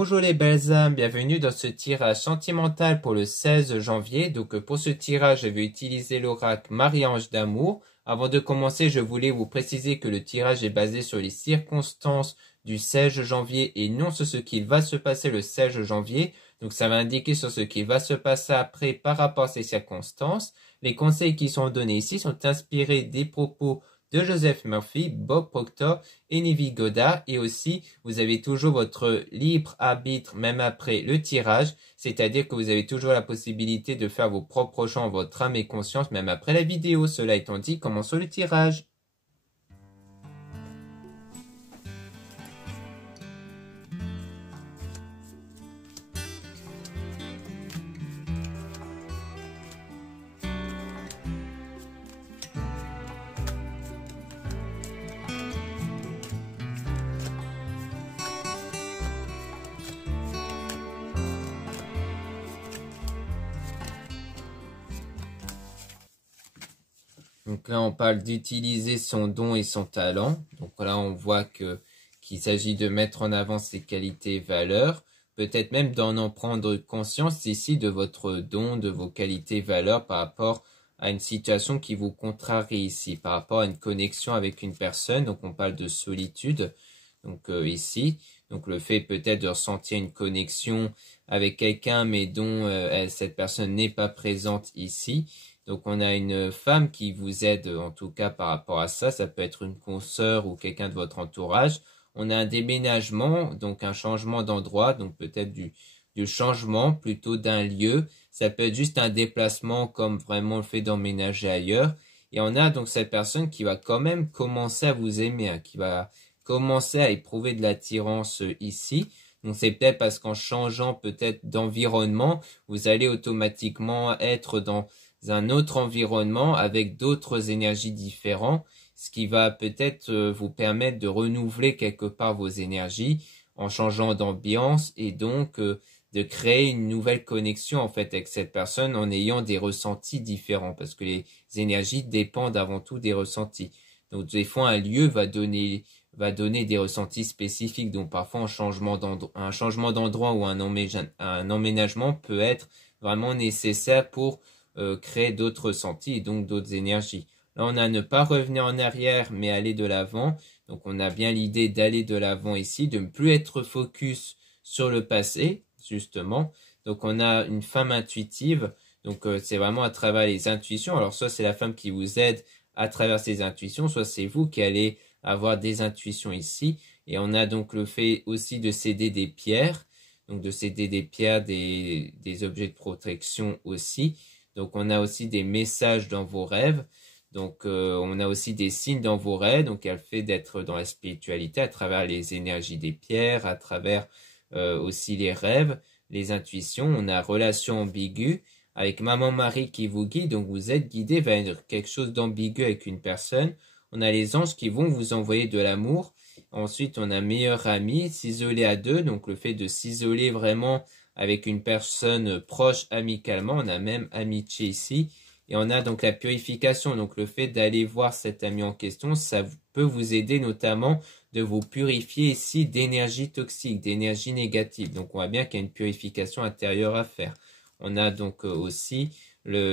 Bonjour les belles âmes, bienvenue dans ce tirage sentimental pour le 16 janvier. Donc pour ce tirage, je vais utiliser l'oracle Marie-Ange d'amour. Avant de commencer, je voulais vous préciser que le tirage est basé sur les circonstances du 16 janvier et non sur ce qu'il va se passer le 16 janvier. Donc ça va indiquer sur ce qui va se passer après par rapport à ces circonstances. Les conseils qui sont donnés ici sont inspirés des propos de Joseph Murphy, Bob Proctor et Neville Goddard. Et aussi, vous avez toujours votre libre arbitre même après le tirage, c'est-à-dire que vous avez toujours la possibilité de faire vos propres choix en votre âme et conscience même après la vidéo. Cela étant dit, commençons le tirage. Donc là, on parle d'utiliser son don et son talent. Donc là, on voit qu'il s'agit de mettre en avant ses qualités et valeurs. Peut-être même d'en prendre conscience ici de votre don, de vos qualités et valeurs par rapport à une situation qui vous contrarie ici, par rapport à une connexion avec une personne. Donc on parle de solitude. Donc ici, donc le fait peut-être de ressentir une connexion avec quelqu'un, mais dont cette personne n'est pas présente ici. Donc on a une femme qui vous aide en tout cas par rapport à ça. Ça peut être une consoeur ou quelqu'un de votre entourage. On a un déménagement, donc un changement d'endroit, donc peut-être du changement plutôt d'un lieu. Ça peut être juste un déplacement comme vraiment le fait d'emménager ailleurs. Et on a donc cette personne qui va quand même commencer à vous aimer, hein, qui va commencer à éprouver de l'attirance ici. Donc c'est peut-être parce qu'en changeant peut-être d'environnement, vous allez automatiquement être dans un autre environnement avec d'autres énergies différentes, ce qui va peut-être vous permettre de renouveler quelque part vos énergies en changeant d'ambiance et donc de créer une nouvelle connexion en fait avec cette personne en ayant des ressentis différents parce que les énergies dépendent avant tout des ressentis. Donc des fois un lieu va donner des ressentis spécifiques, donc parfois un changement d'endroit ou un emménagement peut être vraiment nécessaire pour créer d'autres ressentis et donc d'autres énergies. Là, on a ne pas revenir en arrière, mais aller de l'avant. Donc, on a bien l'idée d'aller de l'avant ici, de ne plus être focus sur le passé, justement. Donc, on a une femme intuitive. Donc, c'est vraiment à travers les intuitions. Alors, soit c'est la femme qui vous aide à travers ses intuitions, soit c'est vous qui allez avoir des intuitions ici. Et on a donc le fait aussi de céder des pierres. Donc, de céder des pierres, des objets de protection aussi. Donc, on a aussi des messages dans vos rêves. Donc, on a aussi des signes dans vos rêves. Donc, il y a le fait d'être dans la spiritualité à travers les énergies des pierres, à travers aussi les rêves, les intuitions. On a relation ambiguë avec Maman Marie qui vous guide. Donc, vous êtes guidé vers quelque chose d'ambigu avec une personne. On a les anges qui vont vous envoyer de l'amour. Ensuite, on a meilleur ami, s'isoler à deux. Donc, le fait de s'isoler vraiment avec une personne proche amicalement, on a même amitié ici, et on a donc la purification, donc le fait d'aller voir cet ami en question, ça peut vous aider notamment de vous purifier ici d'énergie toxique, d'énergie négative, donc on voit bien qu'il y a une purification intérieure à faire. On a donc aussi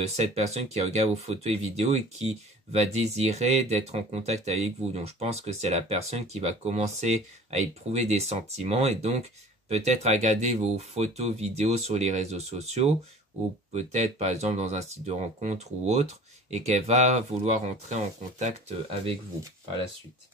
cette personne qui regarde vos photos et vidéos et qui va désirer d'être en contact avec vous, donc je pense que c'est la personne qui va commencer à éprouver des sentiments et donc peut-être à regarder vos photos, vidéos sur les réseaux sociaux ou peut-être par exemple dans un site de rencontre ou autre et qu'elle va vouloir entrer en contact avec vous par la suite.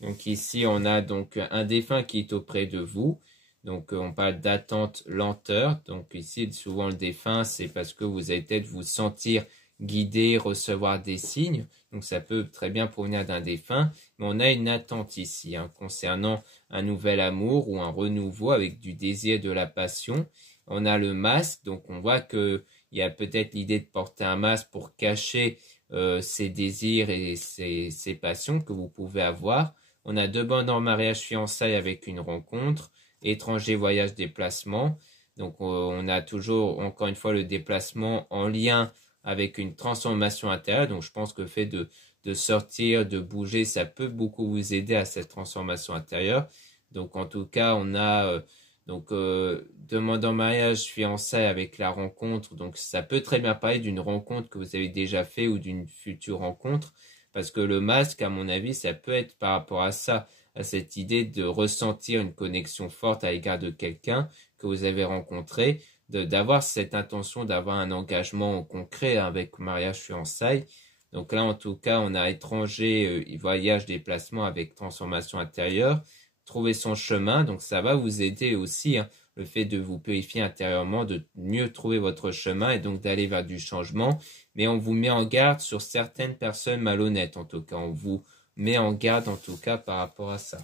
Donc ici on a donc un défunt qui est auprès de vous. Donc, on parle d'attente, lenteur. Donc, ici, souvent, le défunt, c'est parce que vous allez peut-être vous sentir guidé, recevoir des signes. Donc, ça peut très bien provenir d'un défunt. Mais on a une attente ici, hein, concernant un nouvel amour ou un renouveau avec du désir, de la passion. On a le masque. Donc, on voit qu'il y a peut-être l'idée de porter un masque pour cacher ses désirs et ses passions que vous pouvez avoir. On a deux bandes en mariage fiançailles avec une rencontre. étranger, voyage, déplacement. Donc on a toujours, encore une fois, le déplacement en lien avec une transformation intérieure. Donc je pense que le fait de sortir, de bouger, ça peut beaucoup vous aider à cette transformation intérieure. Donc en tout cas, on a demande en mariage, fiançailles avec la rencontre. Donc ça peut très bien parler d'une rencontre que vous avez déjà fait ou d'une future rencontre. Parce que le masque, à mon avis, ça peut être par rapport à ça, à cette idée de ressentir une connexion forte à l'égard de quelqu'un que vous avez rencontré, d'avoir cette intention d'avoir un engagement concret avec mariage, fiançailles. Donc là, en tout cas, on a étranger, voyage, déplacement avec transformation intérieure, trouver son chemin. Donc ça va vous aider aussi, hein, le fait de vous purifier intérieurement, de mieux trouver votre chemin et donc d'aller vers du changement. Mais on vous met en garde sur certaines personnes malhonnêtes, en tout cas. On vous met en garde, en tout cas, par rapport à ça.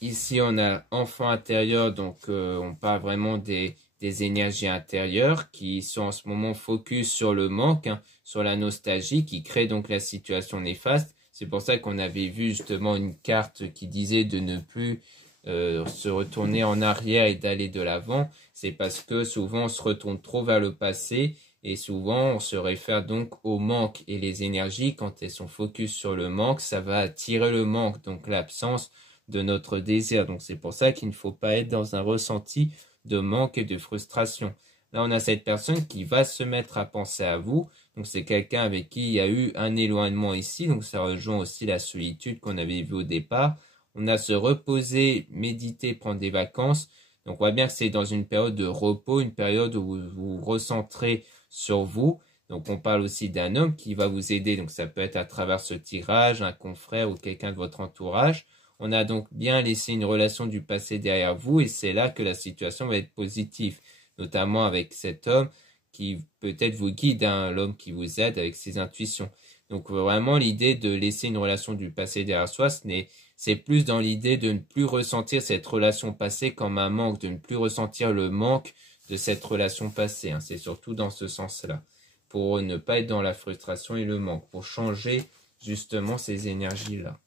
Ici, on a enfant intérieur, donc on parle vraiment des énergies intérieures qui sont en ce moment focus sur le manque, hein, sur la nostalgie, qui crée donc la situation néfaste. C'est pour ça qu'on avait vu justement une carte qui disait de ne plus se retourner en arrière et d'aller de l'avant. C'est parce que souvent on se retourne trop vers le passé et souvent on se réfère donc au manque. Et les énergies, quand elles sont focus sur le manque, ça va attirer le manque, donc l'absence de notre désir. Donc c'est pour ça qu'il ne faut pas être dans un ressenti de manque et de frustration. Là, on a cette personne qui va se mettre à penser à vous. Donc c'est quelqu'un avec qui il y a eu un éloignement ici. Donc ça rejoint aussi la solitude qu'on avait vue au départ. On a se reposer, méditer, prendre des vacances. Donc on voit bien que c'est dans une période de repos, une période où vous vous recentrez sur vous. Donc on parle aussi d'un homme qui va vous aider. Donc ça peut être à travers ce tirage, un confrère ou quelqu'un de votre entourage. On a donc bien laissé une relation du passé derrière vous et c'est là que la situation va être positive, notamment avec cet homme qui peut-être vous guide, hein, l'homme qui vous aide avec ses intuitions. Donc vraiment l'idée de laisser une relation du passé derrière soi, c'est plus dans l'idée de ne plus ressentir cette relation passée comme un manque, de ne plus ressentir le manque de cette relation passée, hein. C'est surtout dans ce sens-là, pour ne pas être dans la frustration et le manque, pour changer justement ces énergies-là.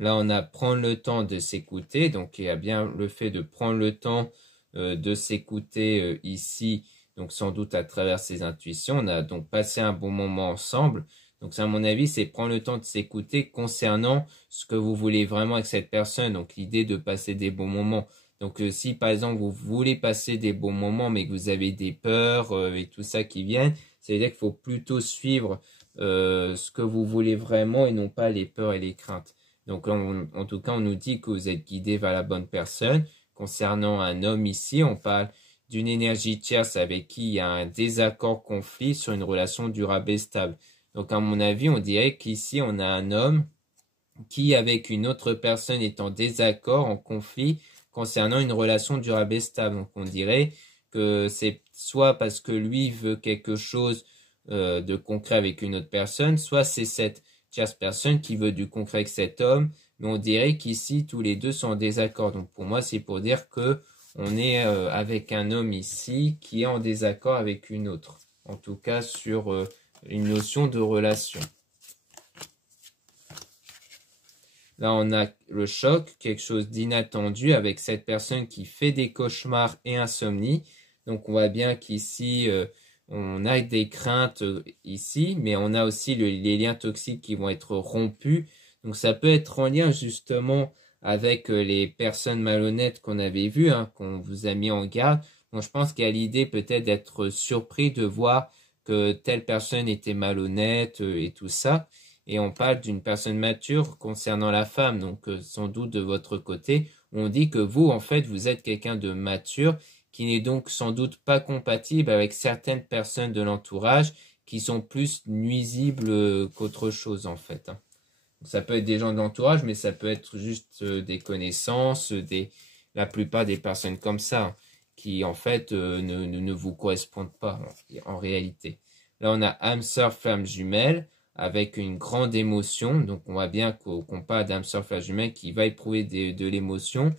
Là, on a prendre le temps de s'écouter. Donc, il y a bien le fait de prendre le temps de s'écouter ici. Donc, sans doute à travers ses intuitions. On a donc passé un bon moment ensemble. Donc, à mon avis, c'est prendre le temps de s'écouter concernant ce que vous voulez vraiment avec cette personne. Donc, l'idée de passer des bons moments. Donc, si par exemple, vous voulez passer des bons moments, mais que vous avez des peurs et tout ça qui viennent, c'est-à-dire qu'il faut plutôt suivre ce que vous voulez vraiment et non pas les peurs et les craintes. Donc, en tout cas, on nous dit que vous êtes guidé vers la bonne personne. Concernant un homme ici, on parle d'une énergie tierce avec qui il y a un désaccord, conflit sur une relation durable et stable. Donc, à mon avis, on dirait qu'ici, on a un homme qui, avec une autre personne, est en désaccord, en conflit, concernant une relation durable et stable. Donc, on dirait que c'est soit parce que lui veut quelque chose de concret avec une autre personne, soit c'est cette tierce personne qui veut du concret avec cet homme, mais on dirait qu'ici tous les deux sont en désaccord. Donc pour moi c'est pour dire que on est avec un homme ici qui est en désaccord avec une autre, en tout cas sur une notion de relation. Là on a le choc, quelque chose d'inattendu avec cette personne qui fait des cauchemars et insomnie. Donc on voit bien qu'ici on a des craintes ici, mais on a aussi les liens toxiques qui vont être rompus. Donc ça peut être en lien justement avec les personnes malhonnêtes qu'on avait vues, hein, qu'on vous a mis en garde. Donc je pense qu'il y a l'idée peut-être d'être surpris de voir que telle personne était malhonnête et tout ça. Et on parle d'une personne mature concernant la femme, donc sans doute de votre côté. On dit que vous, en fait, vous êtes quelqu'un de mature qui n'est donc sans doute pas compatible avec certaines personnes de l'entourage qui sont plus nuisibles qu'autre chose en fait. Ça peut être des gens de l'entourage, mais ça peut être juste des connaissances, la plupart des personnes comme ça, qui en fait ne vous correspondent pas en réalité. Là on a âme sœur, flamme jumelle, avec une grande émotion. Donc on voit bien qu'on parle d'âme sœur flamme jumelle qui va éprouver de l'émotion.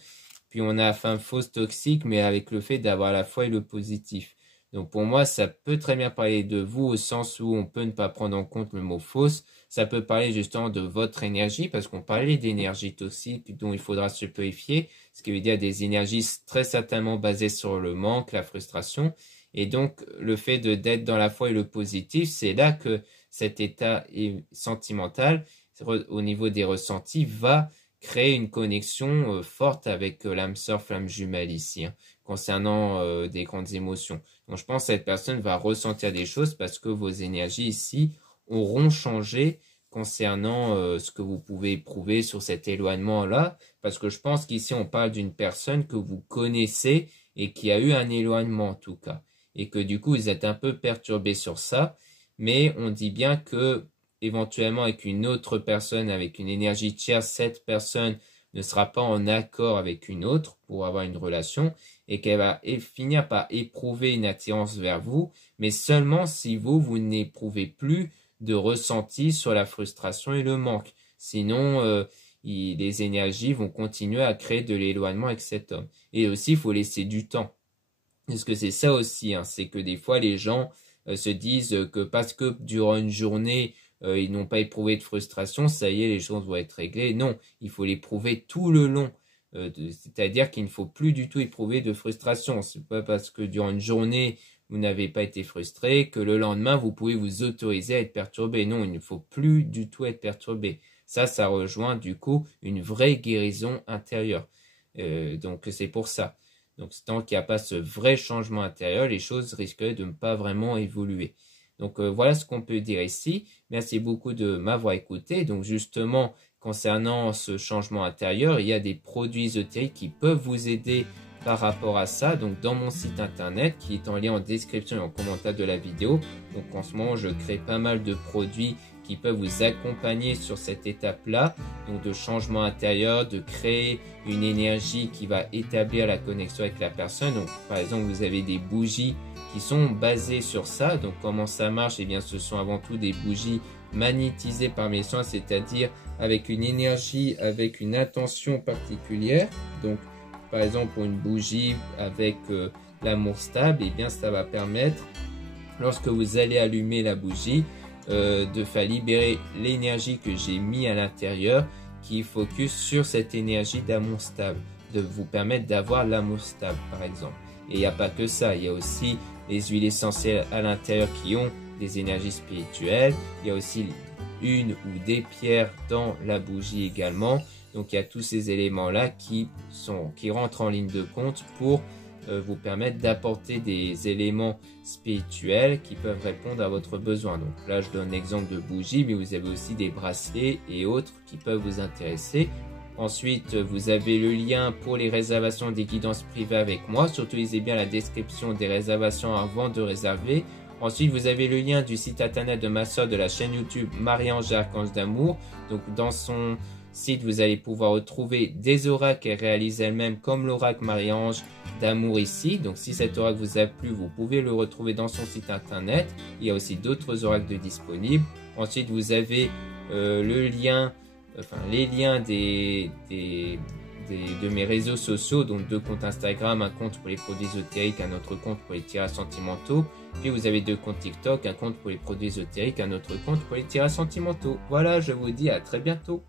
Puis on a femme fausse toxique, mais avec le fait d'avoir la foi et le positif. Donc pour moi, ça peut très bien parler de vous au sens où on peut ne pas prendre en compte le mot fausse. Ça peut parler justement de votre énergie parce qu'on parlait d'énergie toxique dont il faudra se purifier. Ce qui veut dire des énergies très certainement basées sur le manque, la frustration. Et donc le fait d'être dans la foi et le positif, c'est là que cet état sentimental au niveau des ressentis va créer une connexion forte avec l'âme sœur flamme jumelle ici, hein, concernant des grandes émotions. Donc je pense que cette personne va ressentir des choses parce que vos énergies ici auront changé concernant ce que vous pouvez éprouver sur cet éloignement-là. Parce que je pense qu'ici on parle d'une personne que vous connaissez et qui a eu un éloignement en tout cas. Et que du coup vous êtes un peu perturbé sur ça. Mais on dit bien que éventuellement avec une autre personne, avec une énergie tierce, cette personne ne sera pas en accord avec une autre pour avoir une relation et qu'elle va finir par éprouver une attirance vers vous, mais seulement si vous n'éprouvez plus de ressenti sur la frustration et le manque. Sinon, les énergies vont continuer à créer de l'éloignement avec cet homme. Et aussi, il faut laisser du temps. Parce que c'est ça aussi, hein, c'est que des fois, les gens se disent que parce que durant une journée, ils n'ont pas éprouvé de frustration, ça y est, les choses vont être réglées. Non, il faut l'éprouver tout le long. C'est-à-dire qu'il ne faut plus du tout éprouver de frustration. C'est pas parce que durant une journée, vous n'avez pas été frustré que le lendemain, vous pouvez vous autoriser à être perturbé. Non, il ne faut plus du tout être perturbé. Ça rejoint du coup une vraie guérison intérieure. Donc c'est pour ça. Donc tant qu'il n'y a pas ce vrai changement intérieur, les choses risqueraient de ne pas vraiment évoluer. Donc voilà ce qu'on peut dire ici. Merci beaucoup de m'avoir écouté. Donc justement, concernant ce changement intérieur, il y a des produits ésotériques qui peuvent vous aider par rapport à ça. Donc dans mon site internet qui est en lien en description et en commentaire de la vidéo. Donc en ce moment, je crée pas mal de produits qui peuvent vous accompagner sur cette étape-là. Donc de changement intérieur, de créer une énergie qui va établir la connexion avec la personne. Donc par exemple, vous avez des bougies qui sont basées sur ça. Donc comment ça marche? Eh bien ce sont avant tout des bougies magnétisées par mes soins, c'est-à-dire avec une énergie, avec une intention particulière. Donc par exemple pour une bougie avec l'amour stable, eh bien ça va permettre, lorsque vous allez allumer la bougie, de faire libérer l'énergie que j'ai mis à l'intérieur qui focus sur cette énergie d'amour stable, de vous permettre d'avoir l'amour stable par exemple. Et il n'y a pas que ça, il y a aussi les huiles essentielles à l'intérieur qui ont des énergies spirituelles. Il y a aussi une ou des pierres dans la bougie également. Donc il y a tous ces éléments-là qui rentrent en ligne de compte pour vous permettre d'apporter des éléments spirituels qui peuvent répondre à votre besoin. Donc là, je donne l'exemple de bougies, mais vous avez aussi des bracelets et autres qui peuvent vous intéresser. Ensuite, vous avez le lien pour les réservations des guidances privées avec moi. Surtout, lisez bien la description des réservations avant de réserver. Ensuite, vous avez le lien du site internet de ma soeur de la chaîne YouTube Marie-Ange Archange d'Amour. Donc, dans son site, vous allez pouvoir retrouver des oracles qu'elle réalise elle-même, comme l'oracle Marie-Ange d'Amour ici. Donc, si cet oracle vous a plu, vous pouvez le retrouver dans son site internet. Il y a aussi d'autres oracles disponibles. Ensuite, vous avez les liens de mes réseaux sociaux, donc 2 comptes Instagram, un compte pour les produits ésotériques, un autre compte pour les tirages sentimentaux. Puis vous avez 2 comptes TikTok, un compte pour les produits ésotériques, un autre compte pour les tirages sentimentaux. Voilà, je vous dis à très bientôt.